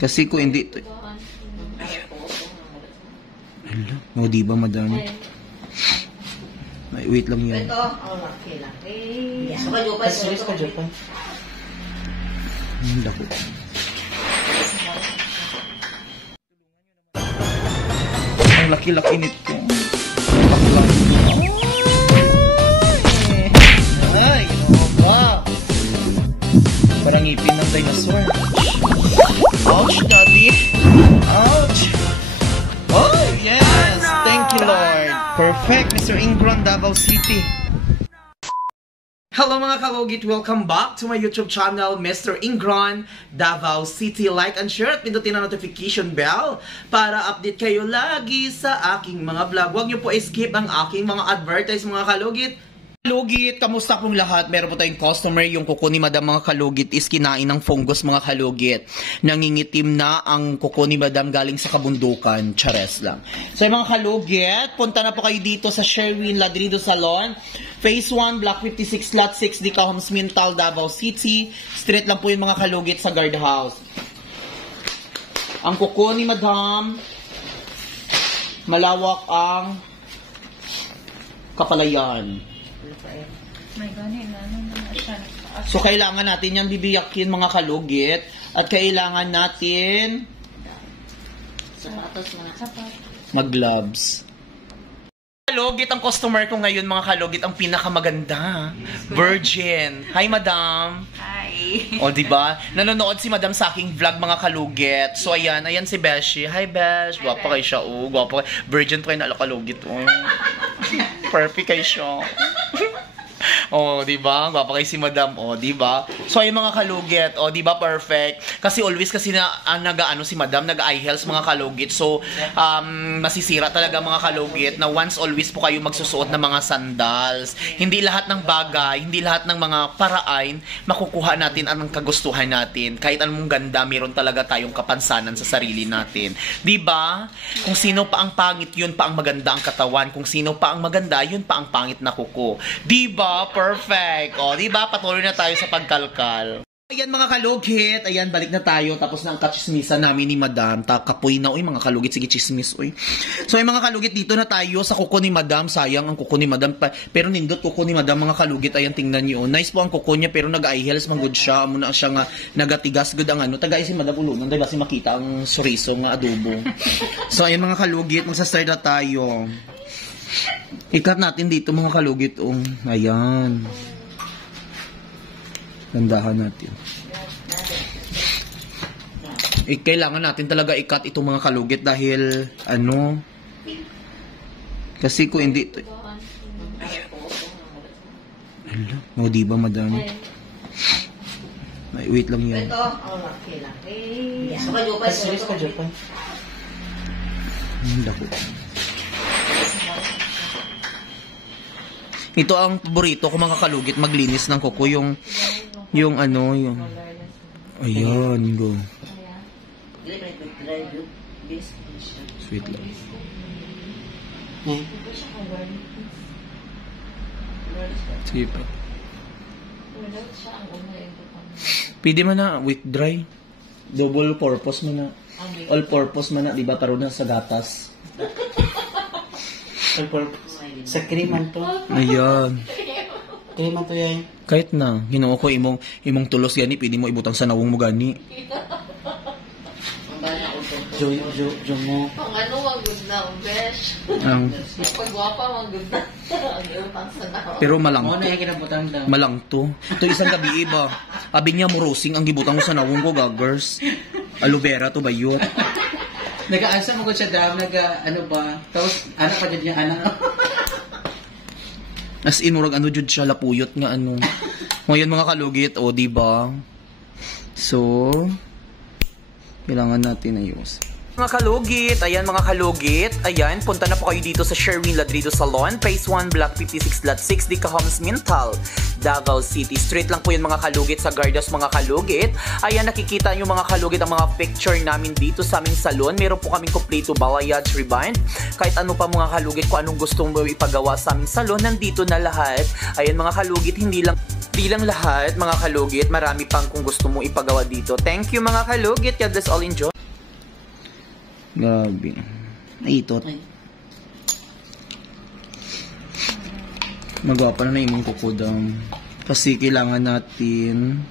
Kasi kung hindi... Hala, o diba madami? Ay, wait lang yan. Ito, laki. So, ka-Jopay. Lako. Ang laki-laki nito. Ay, wow. Parang ngipin ng dinosaur. Ouch, daddy. Ouch. Oh, yes. Thank you, Lord. Perfect, Mr. Ingron, Davao City. Hello mga kalugit! Welcome back to my YouTube channel, Mr. Ingron, Davao City. Like and share at pindutin ang notification bell para update kayo lagi sa aking mga vlog. Huwag niyo po skip ang aking mga advertise mga kalugit. Kalugit, kamusta pong lahat? Meron po tayong customer, yung kuko ni Madam mga kalugit is kinain ng fungus mga kalugit. Nangingitim na ang kuko ni Madam galing sa kabundukan. Chares lang. So yung mga kalugit, punta na po kayo dito sa Sherwin Ladrido Salon. Phase 1, Block 56, Lot 6, Dica Homes, Mintal, Davao City. Street lang po yung mga kalugit sa guard house. Ang kuko ni Madam, malawak ang kapalayan. So, kailangan natin yan bibiyakin mga kalugit. At kailangan natin mag-gloves. Kalugit ang customer ko ngayon mga kalugit. Ang pinakamaganda. Virgin. Hi, Madam. Hi. O, diba? Nanonood si Madam sa aking vlog mga kalugit. So, ayan. Ayan si Beshi. Hi, Besh. Gwapa kayo siya. O, gwapa kayo. Virgin pa kayo na kalugit. O. Perfect kayo siya. Oh, di ba? Gwapa kay si Madam. Oh, di ba? So ay mga kalugit, oh, di ba perfect? Kasi always kasi na nag-aano si Madam, nag-eye health mga kalugit. So masisira talaga mga kalugit na once always po kayo magsusuot ng mga sandals. Hindi lahat ng bagay, hindi lahat ng mga paraan makukuha natin ang kagustuhan natin. Kahit anong ganda, meron talaga tayong kapansanan sa sarili natin. Di ba? Kung sino pa ang pangit, yun pa ang maganda ang katawan. Kung sino pa ang maganda, yun pa ang pangit na kuko. Di ba? Perfect. O, diba? Patuloy na tayo sa pagkalkal. Ayan mga kalugit. Ayan, balik na tayo. Tapos na ang kachismisan namin ni Madam. Kapoy na. Uy, mga kalugit. Sige, chismis. Uy. So, ay mga kalugit, dito na tayo sa kuko ni Madam. Sayang ang kuko ni Madam. Pero nindot kuko ni Madam, mga kalugit. Ayan, tingnan nyo. Nice po ang kuko niya. Pero nag-eye health. Manggod siya. Amo na siya nga nagatigas. Good ang ano. Tagay si Madam Ulungan. Tagay si makita ang suriso nga adobo. So, ayan mga kalugit. Magsastart na tayo. Ikat natin dito mga kalugit. Ayan. Gandahan natin. Kailangan natin talaga ikat itong mga kalugit dahil ano. Kasi kung hindi. Hala, o diba madami? Ay, wait lang yan. Ito, laki. So, ka-Jopay. Lako. Ito ang paborito ko mga kalugit, maglinis ng kuko, yung ano, yung ayan, go. Sweet lang. Sige pa. Pwede man na, with dry. Double purpose man na. All purpose man na, diba? Taro na sa gatas. All purpose. Sa kriman to. Ayan. Kriman to yan. Kahit na, hinuo ko imong tulos gani, pwede mo ibutang sa nawong mo gani. Jo mo. Pang ano, magod na, besh. Pagwapa, magod na. Pero malang Ano yung kinabutang daw? malang to. Ito isang gabi iba. Abi niya mo rosing ang gibutang mo sa nawong ko, gaggers. Aloe vera to ba yun? Nag-aasa mo ko siya daw, ano ba? Tapos, anak pa dyan yung anak. As in, murag ano jud siya, lapuyot nga ano. Ngayon mga kalugit, o diba? So, kailangan natin ayos. Mga kalugit, ayan mga kalugit, ayan, punta na po kayo dito sa Sherwin Ladrido Salon, Phase 1, Block 56, Lot 6, Dica Homes, Mintal, Davao City. Street lang po yun mga kalugit sa Gardas mga kalugit. Ayan, nakikita nyo mga kalugit ang mga picture namin dito sa aming salon. Meron po kaming kompleto balayage, rebind. Kahit ano pa mga kalugit, kung anong gustong mo ipagawa sa aming salon, nandito na lahat. Ayan mga kalugit, hindi lang lahat mga kalugit, marami pang kung gusto mo ipagawa dito. Thank you mga kalugit, God bless all, enjoy. Grabe. Naitot. Magwapa na imong kuko daw. Kasi kailangan natin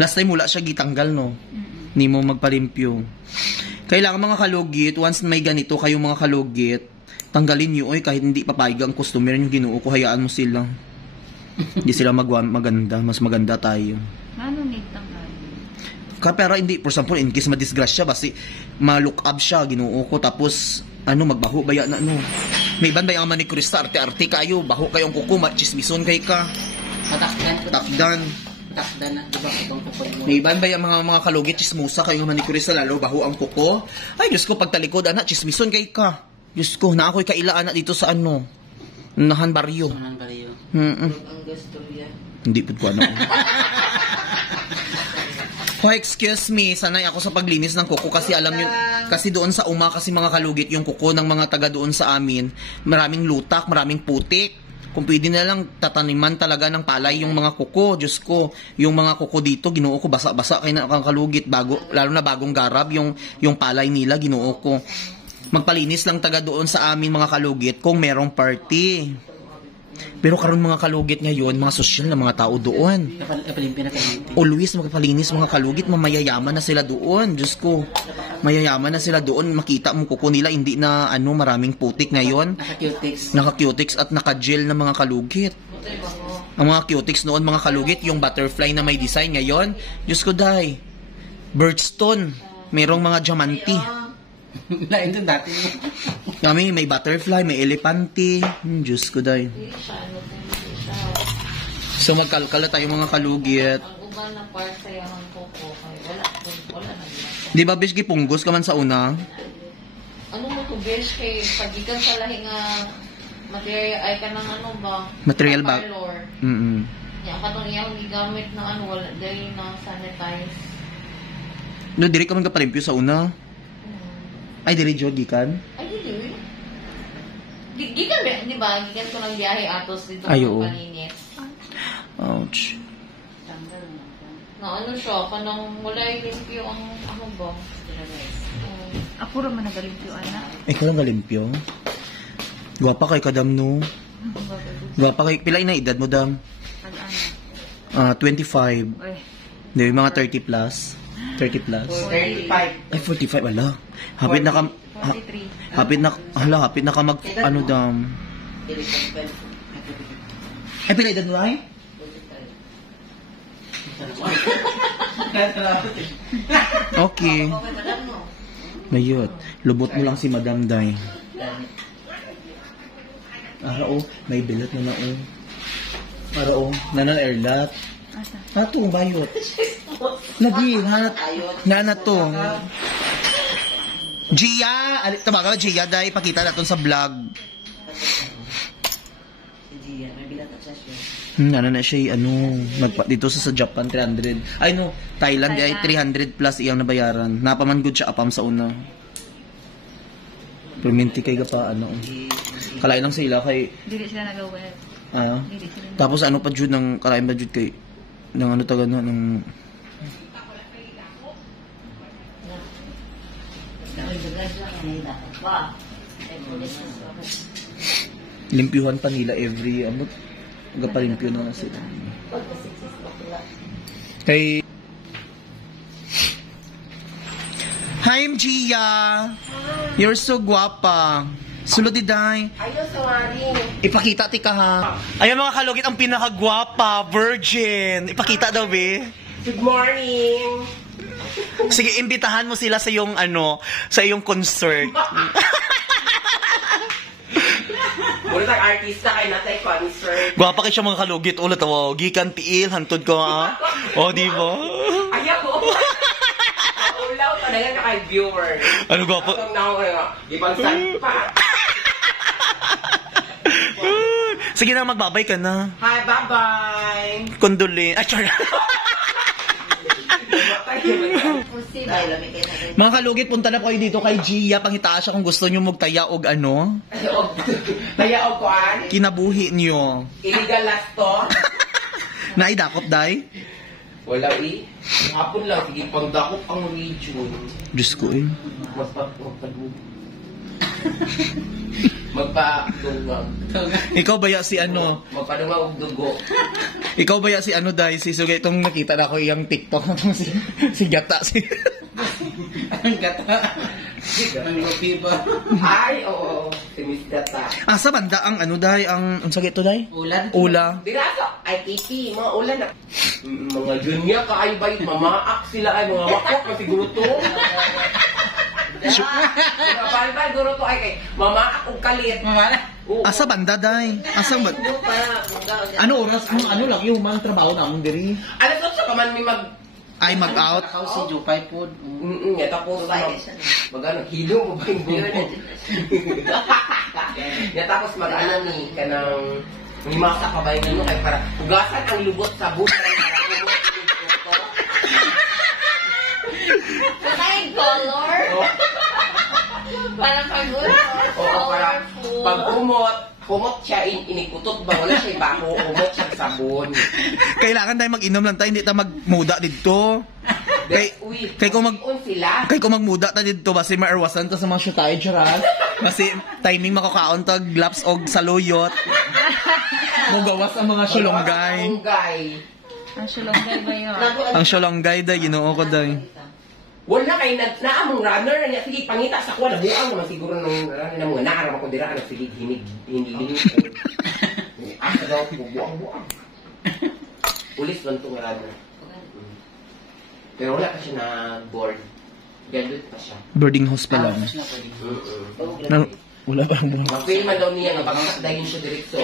last time wala siya gitanggal, no? Ni mo magpalimpyo. Kailangan mga kalugit, once may ganito kayong mga kalugit, tanggalin nyo, oy, kahit hindi papayag ang customer yung Ginoo ko, hayaan mo sila. Hindi sila maganda, mas maganda tayo. Ano need tanggalin? Pero hindi, for example, in case madisgrasya, basi ma-look up siya, Ginoo ko, tapos, magbaho ba yan, may iban ba yung manikurista, arte-arte kayo, baho kayong kuko, machismison kay ka. Takdan na, diba, itong kuko mo. May iban ba yung mga kalugit, chismusa kayong manikurista, lalo baho ang kuko? Ay, Diyos ko, pagtalikod, anak, chismison kay ka. Diyos ko, na ako'y kaila, anak, dito sa Nahan Barrio. Ang gusto niya. Hindi po ko Oh, excuse me, sanay ako sa paglinis ng kuko kasi alam nyo, kasi doon sa kasi mga kalugit yung kuko ng mga taga doon sa amin, maraming lutak, maraming putik. Kung pwede na lang tataniman talaga ng palay yung mga kuko, Diyos ko, yung mga kuko dito, Ginoo ko, basa-basa kayo na kalugit, lalo na bagong garab, yung palay nila, Ginoo ko. Magpalinis lang taga doon sa amin mga kalugit kung merong party. Pero karon mga kalugit ngayon, mga sosyal na mga tao doon. Always magpalinis mga kalugit, mamayayaman na sila doon. Diyos ko, mayayaman na sila doon. Makita mo kuko nila, hindi na maraming putik ngayon. Naka-cutics at naka-gel na mga kalugit. Ang mga cutics noon mga kalugit, yung butterfly na may design ngayon. Diyos ko, day. Birdstone. Merong mga diamante. Lain doon dati. Kami may butterfly, may elepante. Diyos ko, day. So magkalkala tayo mga kalugit. Ang uban na par sa yung kuko, wala na yun. Di ba, bish, gipunggos ka man sa una? Ano mo to, besh, kay pagikan sa lahi nga material, ay ka ng Material bag? Parlor. Yan, katong iyang gigamit na wala, dahil na sanitize. No, diri ka man kapalimpyo sa una? Ay, diri jod gikan? Ay, dili. Gikan ba, di ba? Gikan ko ng biyahe atos dito ay, ng palinis. Ouch. Na siya, kanang wala limpyo ang ba? Ako raman nagalimpyo, anak. Ikaw lang galimpyo? Gwapa kay kadam, no? Gwapa kay, pilay na edad mo, dam? 25. Hindi, mga 30 plus. 30 plus. 35. Ay, 45, ala. Hapit na ka... 43. Hapit na ka mag... dam? Ay, pilay edad mo, ay? Okay. Mayot. Lubot mo lang si Madam Day. May bilat na nanan airlat. Atong bayot. Nabihat. Na to. Gia! Tabaga ka, Gia, Day. Pakita natin sa vlog. Gia, may bilat at siya. Na siya, dito sa Japan, 300. Ay, no, Thailand, ay 300 plus iyang nabayaran. Napaman good siya apam sa una. Perminti kay pa, kalain lang sila kay... Dili sila nag-aware. Tapos pa jud ng kalain ba jud kay ng taga ng limpyuhan pa nila every gapalimpyo na sila. Hey. Hi, Gia. You're so guwapa. Sulod Day. Ayun, sorry. Ipakita ti ka ha. Ayan mga kalugit, ang pinakagwapa, virgin. Ipakita daw, be. Good morning. Sige, imbitahan mo sila sa iyong sa iyong concert. Muna tayong artista kayo na tayo concert. Gwapa kayo siya mga kalugit. Ulit gikan tiil, hantod ko ha. Di ba? Ayaw ko. Ulaw talaga ka kay viewer. Ano gwapa? Atong na ako ibang pa. Sige na, magbabay ka na. Hi, bye-bye. Kondolin. Char. Mga kalugit, punta na po kayo dito kay Gia. Panghitaan siya kung gusto nyo magtaya og Taya o kuan? kinabuhi nyo. Illegal last to? Naidakop, Day? Wala eh. Hapon lang, sige, pagdakop ang region. Diyos ko eh. Magpa-dungag. Ikaw baya si ano? Magpa-dungag og dugo. Ikaw baya si ano dahil si Sugay itong nakita na ko yung TikTok na itong si Gata si... Ang gata. Ang lupi ba? Ay, oo. Si Miss Data. Asa banda ang ano dahil ang sakit to dahil? Ulan. Ula. Diraso, ay kiki, mga ulan na. Mga dunya ka ay bayit, mamaak sila ay mga wakwak na siguro to. Mga balbal, guro to ay kay mamaak og kalit. Mamala. Oo. Asa banda dahil? Asa ba? Ano oras? Ano lang yung man trabaho namon diri? Alas 8 pa man may Ay mag-out? Ako si Jupay po. Yata po mag-ano, hilo mo ba yung buko? Yata mag-ano ni kanang may masa ka ba yung ano kay para hugasan ang lubot sa buhay para lubot yung buko. Kakain color. Parang pag-color. Oo, para pag kumot siya, inikutot ba? Wala siya bako, kumot siya sabon. Kailangan tayo mag-inom lang tayo, hindi tayo magmuda dito. Kay kung magmuda ta dito basi maarwasan ta sa mga syutay charan. Kasi timing makakaon tag laps og saluyot. Mugawas ang mga syulonggay. Ang sulonggay ba yun? Ang syulonggay dai Ginoo ko dai. Wala kay naamong runner na niya sige pangita sa kuha nabuang naman siguro nung runner na mga naaraw ko dira na sige hindi asa daw buang pulis lang tong runner. Pero wala pa siya na board. Graduate pa siya. Boarding house pa lang. Wala pa ang buong. Mag-fail man daw niya nga baka dayon siya diretso.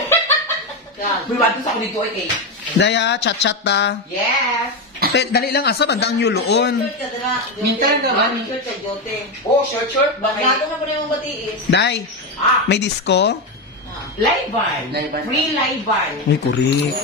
Buwado sa ako dito ay kay. Daya chat ta. Yes. Dali lang asa banda ang yuloon. Mintan ka ba? Oh, short ba kay? Bago na po na yung matiis. Dai. May disco? Live band. Free live band. Ay, correct.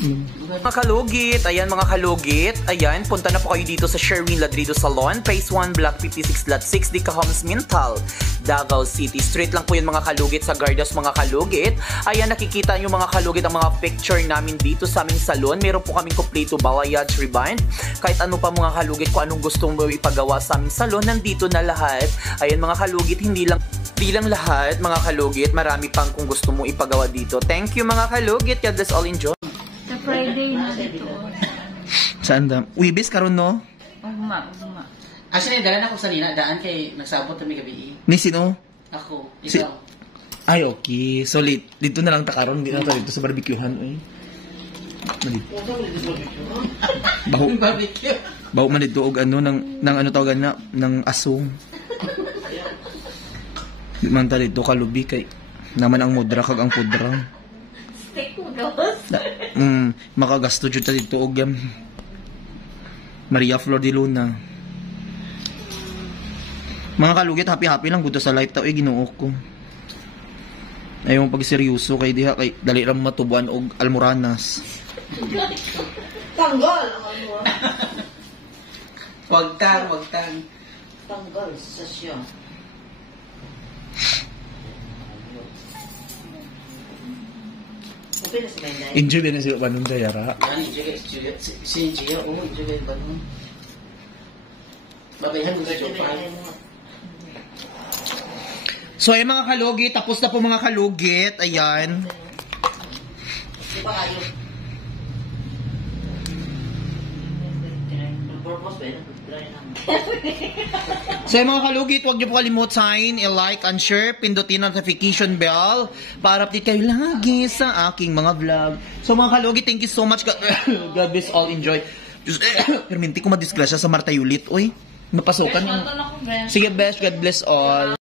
Mga kalugit, ayan mga kalugit, ayan, punta na po kayo dito sa Sherwin Ladrido Salon, Phase 1, Block 56, Lot 6, Dica Homes, Mintal, Davao City. Straight lang po yun mga kalugit sa Gardas mga kalugit. Ayan, nakikita nyo mga kalugit ang mga picture namin dito sa aming salon. Meron po kaming kompleto balayage, rebind, kahit ano pa mga kalugit, kung anong gusto mo ipagawa sa aming salon, nandito na lahat. Ayan mga kalugit, hindi lang lahat mga kalugit, marami pang kung gusto mo ipagawa dito. Thank you mga kalugit, God bless all, enjoy. Sa Friday na dito. Saan da? Uibis karon no? Ugma. Asa na dalan ako sa nina, daan kay nagsabot kami gabi. Ni sino? Ako, Si- ikaw. Ay, okay. So, dito na lang takaron. Hindi na tayo dito sa barbecuehan. Uy. Baho. Barbecue. Baho man dito og ano, ng ano tawagan na, ng asong. Di man tayo dito kalubi kay naman ang mudra kag ang pudra. Stick mo gawas. Makagasto jud ta dito og Maria Flor de Luna. Mga kalugit, happy lang gud sa life ta oy Ginoo ko. Ayaw pag seryoso kay diha kay dali ra matubuan og almoranas. Tanggol ang mo. Wag tang. Tanggol sa siya. Okay na si Menday. Enjoy din sa banung dayara. Yan, si Gia, enjoy ba nun? Babayhan mo sa Jopay. So ay mga kalugit, tapos na po mga kalugit. Ayan. Di ba kayo? Purpose ba yun? So yung mga kalugit, huwag niyo po kalimutan i-like and share, pindutin ang notification bell para update kayo lagi sa aking mga vlog. So mga kalugit, thank you so much. God bless all, enjoy. Just, perminti ko madisgrasya sa Marta Yulit. Uy, napasukan. Sige best, God bless all.